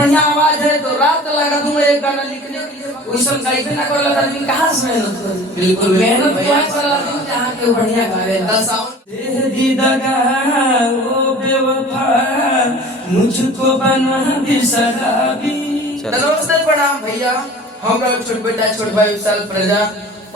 बढ़िया आवाज है तो रात लगा दूंगा एक गाना लिखने के लिए। वैसा गाइबे ना कर लगा आदमी कहां से मेहनत करे? बिल्कुल मेहनत क्या कर आदमी जहां के बढ़िया गावेला। दे दी दगा ओ बेवफा मुझको बना दी शराबी। नमस्ते प्रणाम भैया, हम लोग छोटे बेटा छोटे भाई विशाल प्रजा।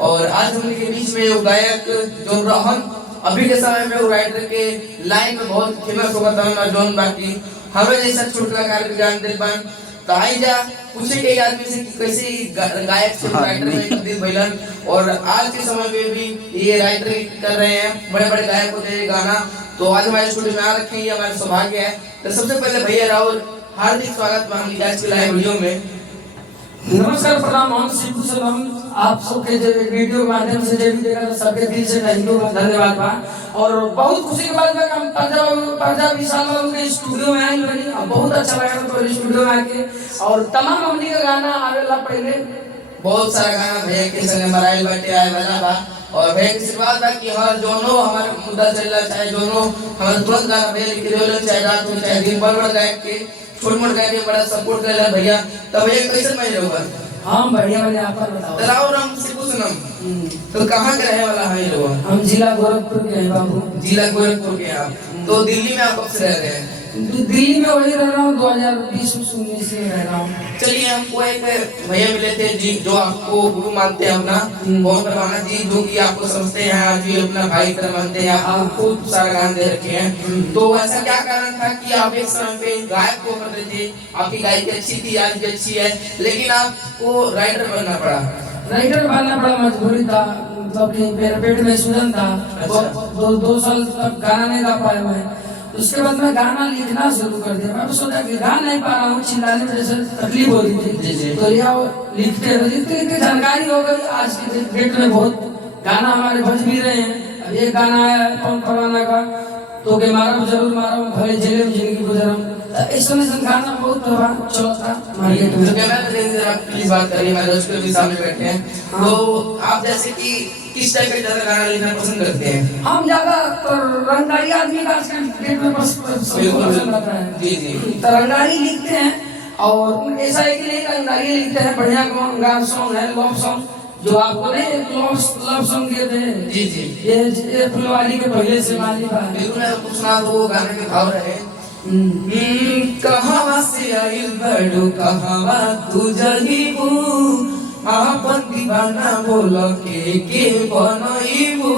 और आज हम के बीच में वो गायक जो रोहन अभी के समय में वो राइटर के लाइन में बहुत फेमस होगा था जॉन बाकी हमें जैसा छोटा कलाकार भी जान दे बन तो आई जा पूछे के आदमी से कि कैसे गायक से राइटर में तब्दील भइलन। और आज के समय में भी ये राइटर कर रहे हैं, बड़े बड़े गायक होते हैं गाना। तो आज हमारे स्टूडियो में आ रखे हैं, हमारा सौभाग्य है। तो सबसे पहले भैया राहुल हार्दिक स्वागत मांगी आज के लाइव वीडियो में। नमस्कार प्रणाम, हम शिव सलाम आप सबके जो वीडियो के माध्यम से जो भी देखा तो सबके दिल से थैंक यू धन्यवाद बा। और बहुत खुशी की बात है कि हम पंजाब विशाल बाबू के स्टूडियो में आए बनी और बहुत अच्छा लगा तो स्टूडियो में आके। और तमाम हमनी का गाना आवेला पहले बहुत सारा गाना भैया के संग मराइल बाटे आए वाला बा। और भैया की आशीर्वाद बा कि हर जोनो हमारे मुद्दा चलला चाहे जोनो हमारे तुरंत गाना भैया लिख देवला चाहे रात में चाहे दिन भर गायक के छोट मोट गायक के बड़ा सपोर्ट करेला भैया। तब भैया कैसे मैं रहूंगा? हाँ बढ़िया बढ़िया, आप बताओ। तलाव राम सिपू सनम तो कहाँ के रहने वाला है लोग? हम जिला गोरखपुर के हैं बाबू। जिला गोरखपुर के आप तो दिल्ली में आप कब से रह रहे हैं? दिल्ली में वही रह रहा हूँ 2020-19 से रह रहा हूँ। चलिए हमको एक भैया मिले थे जी जो आपको गुरु मानते हैं अपना मोहन परवाना जी, जो कि आपको समझते हैं आज भी अपना भाई तरह मानते हैं, आपको सारा गान दे रखे हैं। तो ऐसा क्या कारण था कि आप एक समय पे गायक को कर रहे थे? आपकी गायकी अच्छी थी, आज भी अच्छी है, लेकिन आपको राइटर बनना पड़ा? राइटर बनना पड़ा, मजबूरी था, मतलब कि मेरे पेट में सूजन था। दो साल तक गाना नहीं गा पाया मैं। उसके बाद मैं गाना लिखना शुरू कर दिया। मैं सोचा कि गा नहीं पा रहा हूँ, चिल्लाने में जैसे तकलीफ हो रही थी तो लिया लिखते लिखते जानकारी हो गई। आज के डेट में बहुत गाना हमारे बज भी रहे हैं। अब एक गाना है कौन परवाना का तो के मारो जरूर मारो भले जेल में जिंदगी गुजरम, इस समय गाना बहुत चलता मार्केट में। तो कैमरा में आप प्लीज बात करिए, हमारे दोस्त भी सामने बैठे हैं। तो आप जैसे कि किस टाइप का ज्यादा गाना लिखना पसंद करते हैं? हम ज्यादा तो रंगारी आदमी का डेट में पसंद आता है। जी जी, तो रंगारी लिखते हैं। और ऐसा है कि नहीं रंगारी लिखते हैं, बढ़िया गाना सॉन्ग है, लव सॉन्ग जो आपको नहीं लव सॉन्ग दिए थे। जी जी, ये फुलवारी के पहले से माली बा बिल्कुल पूछना वो गाने के भाव रहे। कहां से आइल बड़ो कहां तू जगीबू आपन दीवाना बोल के बनईबू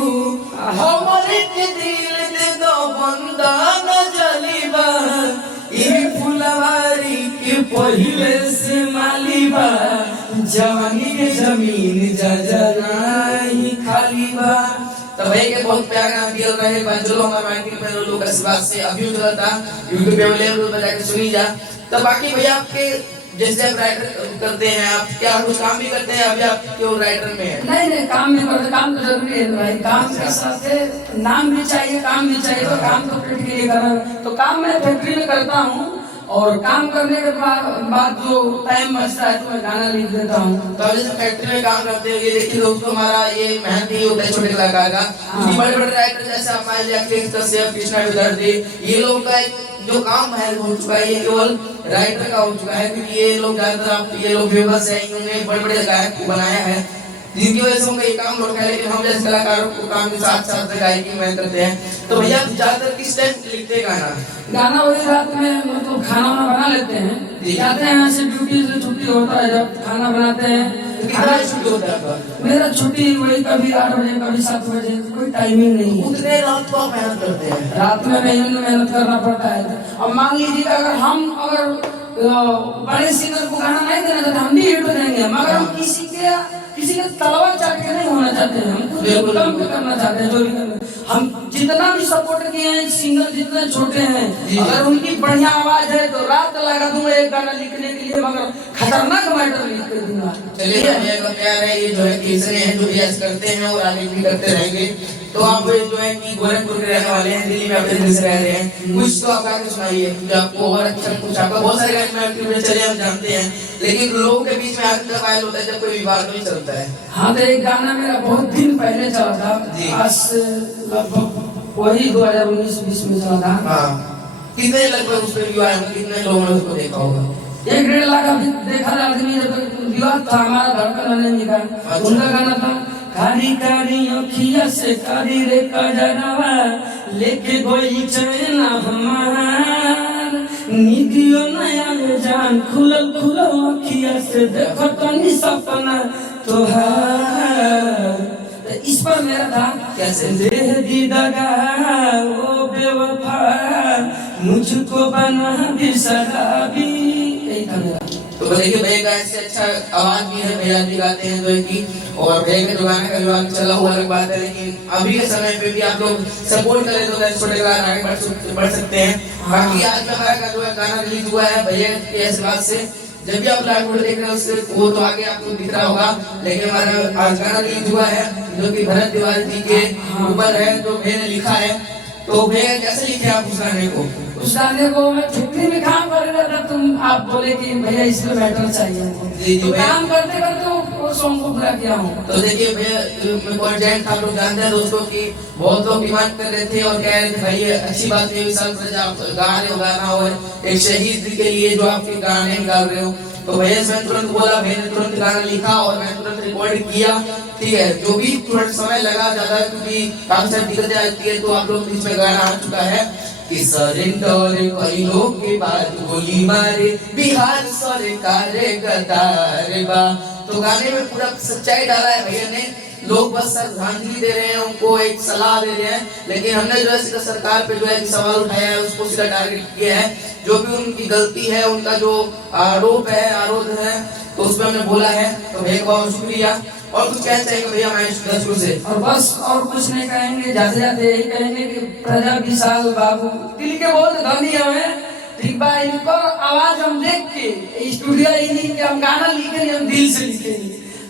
हमरे के दिल दे दो बंदा न जलीबा ई फुलवारी के पहले से मालीबा जवानी के जमीन जजनाई खाली बा। तब एक बहुत प्यारा गाना दिया रहे बंजलो हमारे मार्केट में लोग आशीर्वाद से अभी चलता YouTube पे अवेलेबल बजा के सुनी जा। तब बाकी भैया आपके जैसे आप राइटर करते हैं, आप क्या कुछ काम भी करते हैं? अभी आप क्यों राइटर में है? नहीं काम नहीं करते, काम तो जरूरी है भाई। काम के साथ नाम भी चाहिए, काम भी चाहिए। तो काम तो पेट के लिए कर रहा हूँ, तो काम मैं फैक्ट्री में करता हूँ। और काम करने के बाद जो टाइम बचता है तो मैं गाना लिख देता हूँ। तो जैसे फैक्ट्री में काम करते हो, ये देखिए दोस्तों हमारा ये मेहनत ही होता है छोटे कलाकार का। बड़े बड़े राइटर जैसे हमारे अखिलेश कश्यप, कृष्णा विदर्भी, ये लोग का जो काम है हो चुका है, ये केवल राइटर का हो चुका है। क्योंकि ये लोग ज्यादातर ये लोग फेमस है, इन्होंने बड़े बड़े गायक को बनाया है जिनकी वजह से उनका ये काम लौटा है। लेकिन हम जैसे कलाकारों को काम के साथ साथ गायकी में करते हैं। तो भैया ज्यादातर किस टाइम लिखते हैं गाना? गाना वही रात में मतलब खाना वाना बना लेते हैं, जाते हैं ऐसे ड्यूटी से छुट्टी होता है जब खाना बनाते हैं। कितना छुट्टी होता है? मेरा छुट्टी वही कभी 8 बजे कभी 7 बजे, कोई टाइमिंग नहीं है। उतने रात को मेहनत करते हैं? रात में मेहनत करना पड़ता है। अब मान लीजिए अगर बड़े सिंगर को गाना नहीं देना चाहते हम भी हिट देंगे, मगर हम किसी के तलवा चाट के नहीं होना चाहते हैं, हम खुद कम करना चाहते हैं। जो भी हम जितना भी सपोर्ट किए हैं सिंगर जितने छोटे हैं, अगर उनकी बढ़िया आवाज है तो रात लगा दूंगा एक गाना लिखने के लिए, मगर खतरनाक मैटर लिख के दूंगा। चलिए भैया का प्यार है, ये जो है तीसरे हैं जो रियाज करते हैं और आगे भी करते रहेंगे। तो आप जो है कि गोरखपुर के रहने वाले हैं, दिल्ली में अपने दिल से रह रहे हैं, कुछ तो आप आगे सुनाइए जो आपको और अच्छा कुछ आपका। बहुत सारे गाने चले हम जानते हैं, लेकिन लोगों के बीच में आगे जब आयल होता है जब कोई विवाद नहीं चलता है। हाँ तो एक गाना मेरा बहुत दिन पहले चला था, आज लगभग वही 2019-20 में चला था। हाँ कितने लगभग उस पर व्यू आए, कितने लोगों ने उसको देखा होगा? 1-1.5 लाख अभी देखा था आदमी, जब विवाद था हमारा धड़कन अनिल जी का, उनका गाना था कारी कारी अखिया से कारी रे कजरवा लेके गोई चैना हमार निदियो नया में जान खुलल खुलल अखिया से देखो तनी सपना तोहार। तो इस पर मेरा था कैसे देह दी दगा ओ बेवफा मुझको बना दी शराबी, यही था मेरा। तो देखिए भैया का ऐसे अच्छा आवाज भी है, भैया भी गाते हैं जो है कि, और भैया के जो गाने का जो चला हुआ अलग बात है, लेकिन अभी के समय पे भी आप लोग सपोर्ट करें तो छोटे गाने आगे बढ़ सकते हैं। बाकी आज में हमारा का जो है गाना रिलीज हुआ है भैया के आशीर्वाद से, जब भी आप लाइव वीडियो देख रहे हैं उससे वो तो आगे आपको दिख रहा होगा, लेकिन हमारा आज गाना रिलीज हुआ है जो कि भरत तिवारी जी के ऊपर है, जो भैया ने लिखा है। तो भैया कैसे लिखे आप उस गाने को? उस गाने को मैं फैक्ट्री में काम कर रहा था, तुम आप बोले कि भैया इसमें मैटर चाहिए, जी तो काम करते करते वो सॉन्ग को पूरा किया हूँ। तो देखिए भैया कॉन्टेंट आप लोग जानते हैं दोस्तों की बहुत लोग डिमांड कर रहे थे और कह रहे थे भाई ये अच्छी बात है, इस साल आप गा रहे हो गाना, और एक शहीद के लिए जो आपके गाने निकाल रहे हो। तो भैया से मैं तुरंत बोला, भैया ने तुरंत गाना लिखा और मैं तुरंत रिकॉर्ड किया, ठीक है। जो भी थोड़ा समय लगा ज्यादा क्योंकि काफी सारी दिक्कतें आती है, तो आप लोग बीच में गाना आ चुका है कि सरेंडर कइलो के बाद गोली मारे बिहार सरकार गद्दार बा। तो गाने में पूरा सच्चाई डाला है भैया ने, लोग बस श्रद्धांजलि दे रहे हैं, उनको एक सलाह दे रहे हैं, लेकिन हमने जो है सीधा सरकार पे जो है सवाल उठाया है, उसको सीधा टारगेट किया है। जो भी उनकी गलती है, उनका जो आरोप है, तो उसमें हमने बोला है। तो भैया का बहुत शुक्रिया। और कुछ कहना चाहेंगे भैया हमारे दर्शकों से? और बस और कुछ नहीं कहेंगे, जाते जाते यही कहेंगे कि प्रजा विशाल बाबू दिल के बहुत धनी हमें, ठीक बा। इनको आवाज हम देख के स्टूडियो इन्हीं के हम गाना लिखे, हम दिल से लिखे,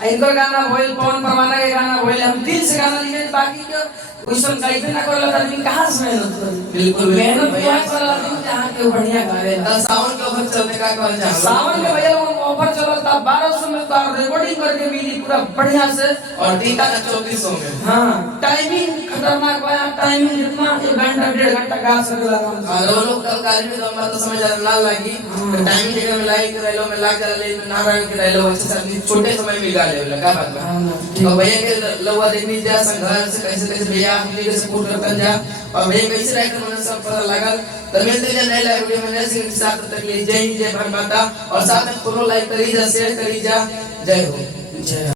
इनको गाना भोल पवन परमाना के गाना भोल हम दिल से गाना लिखे, बाकी के क्वेश्चन गाइबे ना करला त आदमी कहां से मेहनत करी? बिल्कुल मेहनत क्या करला आदमी जहां के बढ़िया गावेला। सावन के ऑफर चलने का कहना चाहूंगा। सावन में भैया ऑफर चलल था 1200 में, तो रिकॉर्डिंग करके मिली पूरा बढ़िया से, और टीका 2400 में। हाँ टाइमिंग खतरनाक बा, टाइमिंग जितना 1 घंटा 1.5 घंटा गा सकेला हम। और वो लोग कल काली में तो हमारा तो समझ ना लगी, टाइमिंग जगह में लाइक कर लो, में लाग कर ले ना रह के रह लो, ऐसे सब छोटे समय में गा ले लगा बात में। तो भैया के लवा देखनी जा संघर्ष से कैसे कैसे भैया अपने के सपोर्ट करता जा, और भैया कैसे राइटर बने सब पता लगल। तो मिलते हैं नए लाइव वीडियो में नए सिंगर के साथ, तक ले जय हिंद जय भारत माता, और साथ में फॉलो लाइक करी जा, शेयर करी जा। जय हो। जय